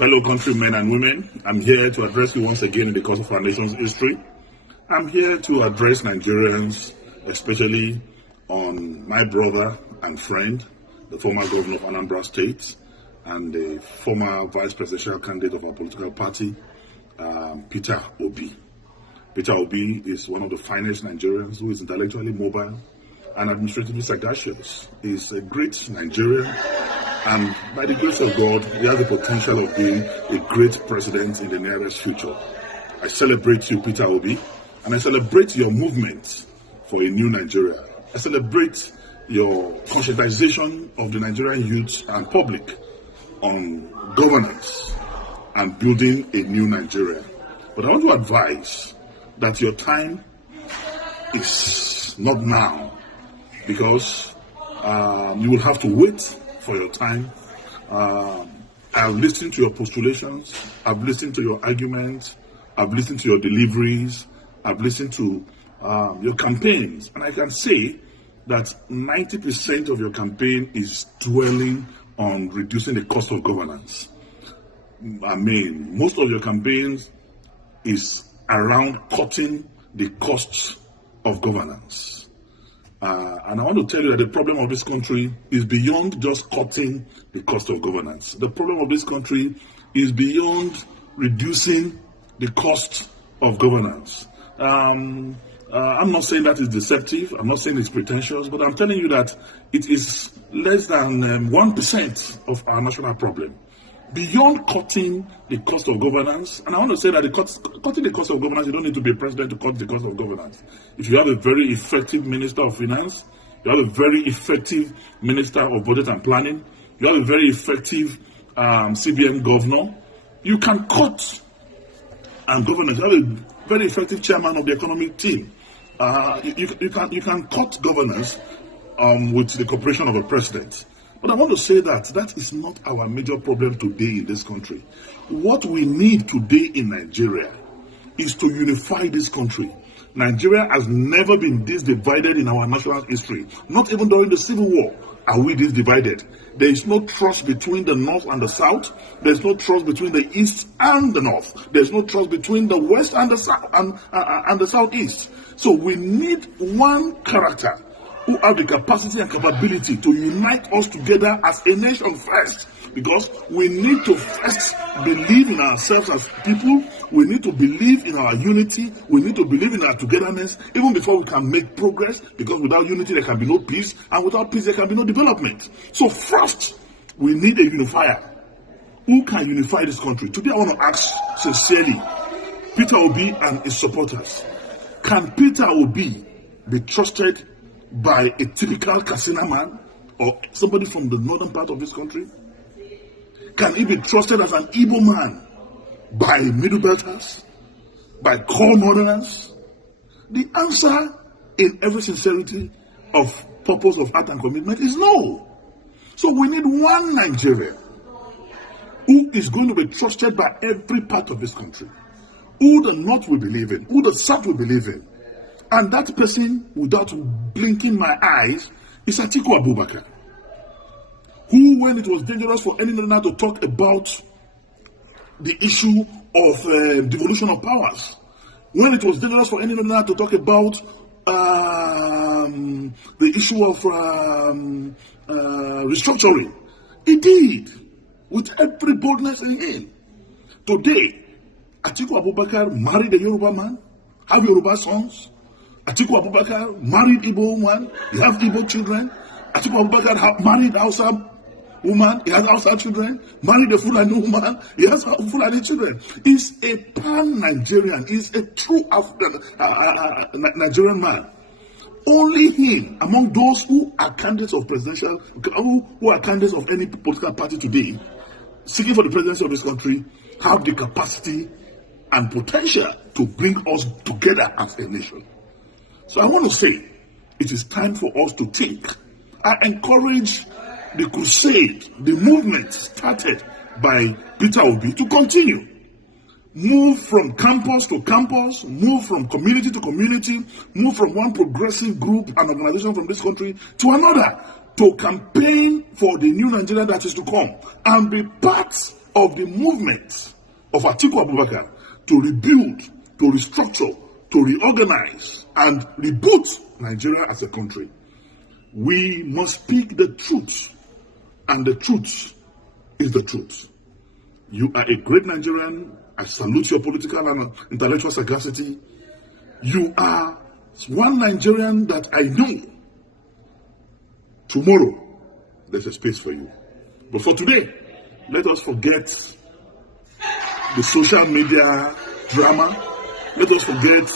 Fellow countrymen and women, I'm here to address you once again in the course of our nation's history. I'm here to address Nigerians, especially on my brother and friend, the former governor of Anambra State, and the former vice presidential candidate of our political party, Peter Obi. Peter Obi is one of the finest Nigerians who is intellectually mobile and administratively sagacious. He's a great Nigerian, and by the grace of God, he has the potential of being a great president in the nearest future. I celebrate you, Peter Obi, and I celebrate your movement for a new Nigeria. I celebrate your conscientization of the Nigerian youth and public on governance and building a new Nigeria. But I want to advise that your time is not now, because you will have to wait for your time. I've listened to your postulations, I've listened to your arguments, I've listened to your deliveries, I've listened to your campaigns, and I can say that 90% of your campaign is dwelling on reducing the cost of governance. I mean, most of your campaigns is around cutting the costs of governance. And I want to tell you that the problem of this country is beyond just cutting the cost of governance. The problem of this country is beyond reducing the cost of governance. I'm not saying that is deceptive, I'm not saying it's pretentious, but I'm telling you that it is less than 1% of our national problem. Beyond cutting the cost of governance, and I want to say that cutting the cost of governance, you don't need to be a president to cut the cost of governance. If you have a very effective Minister of Finance, you have a very effective Minister of Budget and Planning, you have a very effective CBN governor, you can cut governance. You have a very effective chairman of the economic team. You can cut governance with the cooperation of a president. But I want to say that is not our major problem today in this country. What we need today in Nigeria is to unify this country. Nigeria has never been this divided in our national history. Not even during the Civil War are we this divided. There is no trust between the North and the South. There is no trust between the East and the North. There is no trust between the West and the South and the Southeast. So we need one character who have the capacity and capability to unite us together as a nation first, because we need to first believe in ourselves as people. We need to believe in our unity. We need to believe in our togetherness, even before we can make progress, because without unity there can be no peace, and without peace there can be no development. So first, we need a unifier. Who can unify this country? Today I want to ask sincerely, Peter Obi and his supporters, can Peter Obi be trusted by a typical Katsina man or somebody from the northern part of this country? Can he be trusted as an Igbo man by Middle Belters, by core northerners? The answer, in every sincerity of purpose of heart and commitment, is no. So we need one Nigeria who is going to be trusted by every part of this country, who the North will believe in, who the South will believe in. And that person, without blinking my eyes, is Atiku Abubakar, who, when it was dangerous for any northerner to talk about the issue of devolution of powers, when it was dangerous for any northerner to talk about the issue of restructuring, he did, with every boldness in him. Today, Atiku Abubakar married a Yoruba man, have Yoruba sons. Atiku Abubakar married Igbo woman, he has Igbo children. Atiku Abubakar married Hausa woman, he has Hausa children. Married a Fulani woman, he has Fulani children. He's a pan-Nigerian, he's a true African Nigerian man. Only him, among those who are candidates of presidential, who are candidates of any political party today, seeking for the presidency of this country, have the capacity and potential to bring us together as a nation. So I want to say, it is time for us to think. I encourage the crusade, the movement started by Peter Obi to continue. Move from campus to campus, move from community to community, move from one progressive group and organization from this country to another, to campaign for the new Nigeria that is to come, and be part of the movement of Atiku Abubakar to rebuild, to restructure, to reorganize, and reboot Nigeria as a country. We must speak the truth, and the truth is the truth. You are a great Nigerian. I salute your political and intellectual sagacity. You are one Nigerian that I know. Tomorrow, there's a space for you. But for today, let us forget the social media drama. Let us forget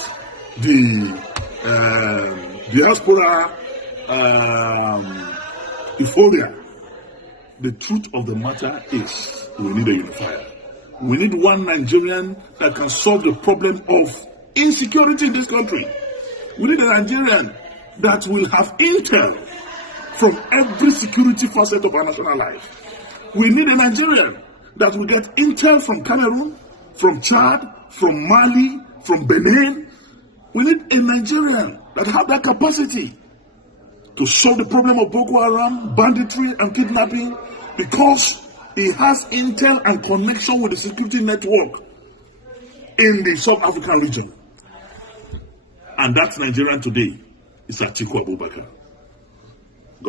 the diaspora euphoria. The truth of the matter is we need a unifier. We need one Nigerian that can solve the problem of insecurity in this country. We need a Nigerian that will have intel from every security facet of our national life. We need a Nigerian that will get intel from Cameroon, from Chad, from Mali, from Benin. We need a Nigerian that have that capacity to solve the problem of Boko Haram, banditry, and kidnapping, because he has intel and connection with the security network in the South African region. And that Nigerian today is Atiku Abubakar.